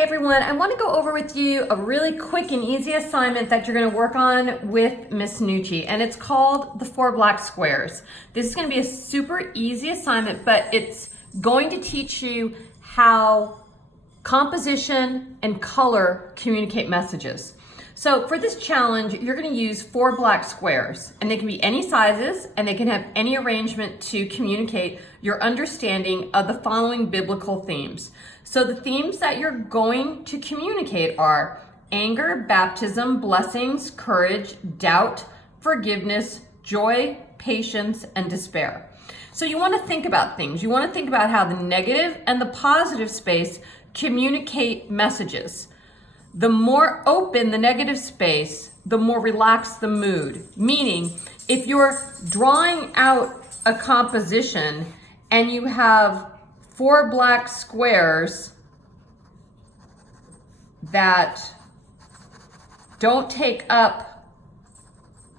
Hey everyone, I want to go over with you a really quick and easy assignment that you're going to work on with Miss Nucci, and it's called the 4 black squares. This is going to be a super easy assignment, but it's going to teach you how composition and color communicate messages. So for this challenge, you're going to use 4 black squares, and they can be any sizes and they can have any arrangement to communicate your understanding of the following biblical themes. So the themes that you're going to communicate are anger, baptism, blessings, courage, doubt, forgiveness, joy, patience, and despair. So you want to think about things. You want to think about how the negative and the positive space communicate messages. The more open the negative space, the more relaxed the mood. Meaning, if you're drawing out a composition and you have 4 black squares that don't take up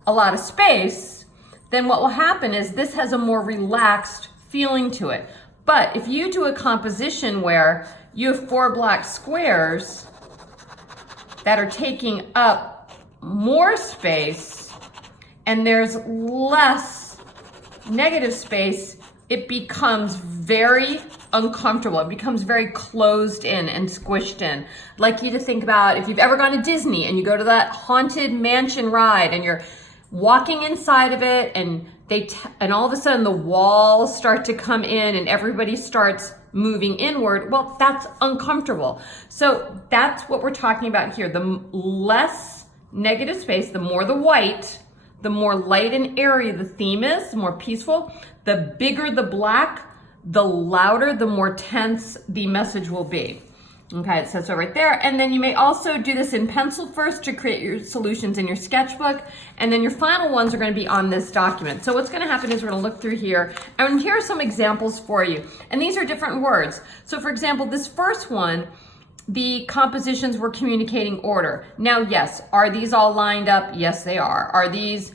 a lot of space, then what will happen is this has a more relaxed feeling to it. But if you do a composition where you have 4 black squares that are taking up more space and there's less negative space, it becomes very uncomfortable. It becomes very closed in and squished in. Like you to think about if you've ever gone to Disney and you go to that haunted mansion ride and you're walking inside of it and and all of a sudden the walls start to come in and everybody starts moving inward. Well, that's uncomfortable. So that's what we're talking about here. The less negative space, the more the white, the more light and airy the theme is, the more peaceful. The bigger the black, the louder, the more tense the message will be. Okay, it says so right there. And then you may also do this in pencil first to create your solutions in your sketchbook. And then your final ones are going to be on this document. So what's going to happen is we're going to look through here. And here are some examples for you. And these are different words. So for example, this first one, the compositions were communicating order. Now, yes, are these all lined up? Yes, they are. Are these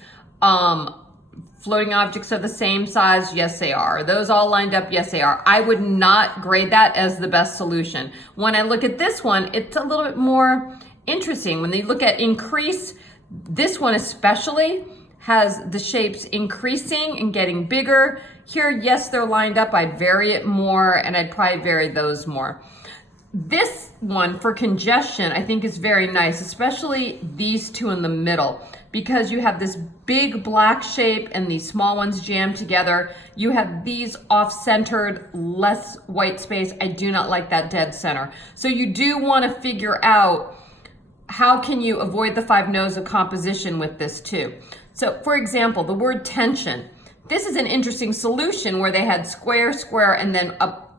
floating objects of the same size? Yes, they are. Are those all lined up? Yes, they are. I would not grade that as the best solution. When I look at this one, it's a little bit more interesting. When they look at increase, this one especially has the shapes increasing and getting bigger. Here, yes, they're lined up. I'd vary it more, and I'd probably vary those more. This one for congestion, I think is very nice, especially these two in the middle, because you have this big black shape and these small ones jammed together. You have these off-centered, less white space. I do not like that dead center. So you do want to figure out how can you avoid the 5 no's of composition with this too. So for example, the word tension. This is an interesting solution where they had square, square, and then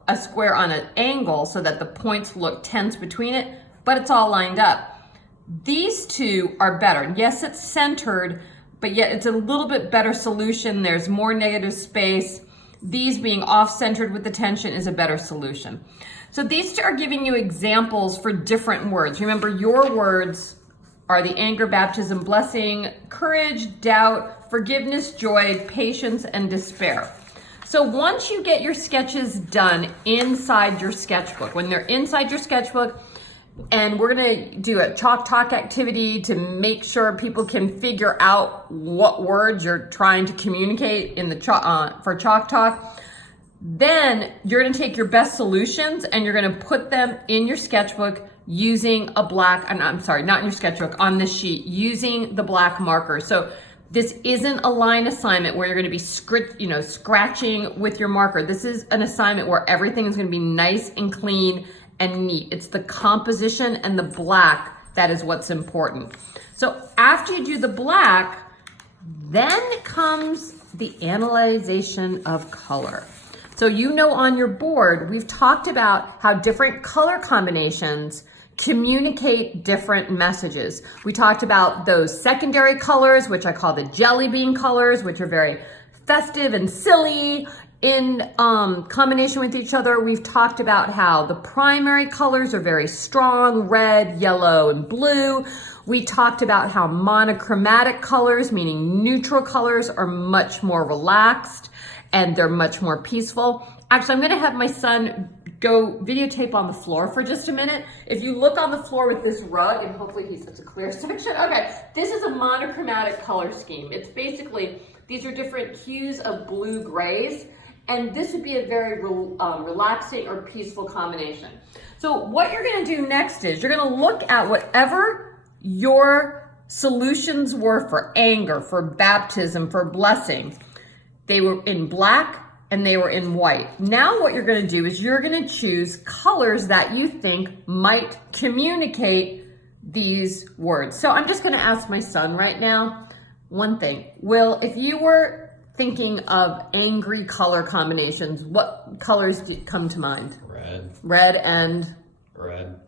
a square on an angle so that the points look tense between it, but it's all lined up. These two are better. Yes, it's centered, but yet it's a little bit better solution. There's more negative space. These being off-centered with the tension is a better solution. So these two are giving you examples for different words. Remember, your words are the anger, baptism, blessing, courage, doubt, forgiveness, joy, patience, and despair. So once you get your sketches done inside your sketchbook, when they're inside your sketchbook, and we're gonna do a chalk talk activity to make sure people can figure out what words you're trying to communicate in the for chalk talk, then you're gonna take your best solutions and you're gonna put them in your sketchbook using a black, I'm sorry, not in your sketchbook, on this sheet, using the black marker. So this isn't a line assignment where you're going to be scratching with your marker. This is an assignment where everything is going to be nice and clean and neat. It's the composition and the black that is what's important. So after you do the black, then comes the analyzation of color. So you know on your board, we've talked about how different color combinations communicate different messages. We talked about those secondary colors, which I call the jelly bean colors, which are very festive and silly in combination with each other. We've talked about how the primary colors are very strong, red, yellow, and blue. We talked about how monochromatic colors, meaning neutral colors, are much more relaxed and they're much more peaceful. Actually, I'm gonna have my son go videotape on the floor for just a minute. If you look on the floor with this rug, and hopefully it's a clear section. Okay, this is a monochromatic color scheme. It's basically, these are different hues of blue grays, and this would be a very relaxing or peaceful combination. So what you're gonna do next is you're gonna look at whatever your solutions were for anger, for baptism, for blessing. They were in black and they were in white. Now what you're gonna do is you're gonna choose colors that you think might communicate these words. So I'm just gonna ask my son right now one thing. Will, if you were thinking of angry color combinations, what colors do come to mind? Red. Red and? Red.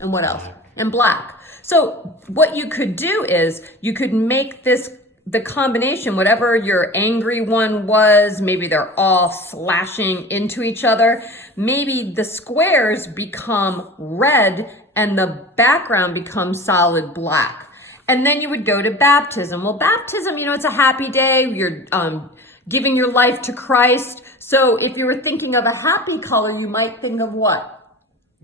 And what else? Black. And black. So what you could do is you could make this, the combination, whatever your angry one was, maybe they're all slashing into each other. Maybe the squares become red and the background becomes solid black. And then you would go to baptism. Well, baptism, you know, it's a happy day. You're giving your life to Christ. So if you were thinking of a happy color, you might think of what?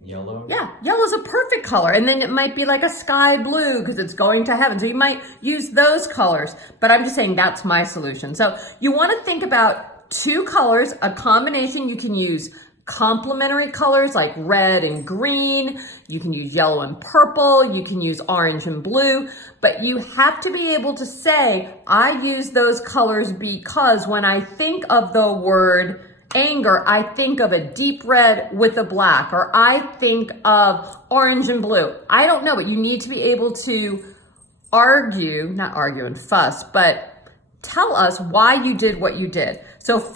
Yellow? Yeah, yellow's a perfect color. And then it might be like a sky blue because it's going to heaven. So you might use those colors. But I'm just saying that's my solution. So you want to think about two colors, a combination. You can use complementary colors like red and green. You can use yellow and purple. You can use orange and blue. But you have to be able to say, I use those colors because when I think of the word anger, I think of a deep red with a black, or I think of orange and blue. I don't know, but you need to be able to argue, not argue and fuss, but tell us why you did what you did. So first,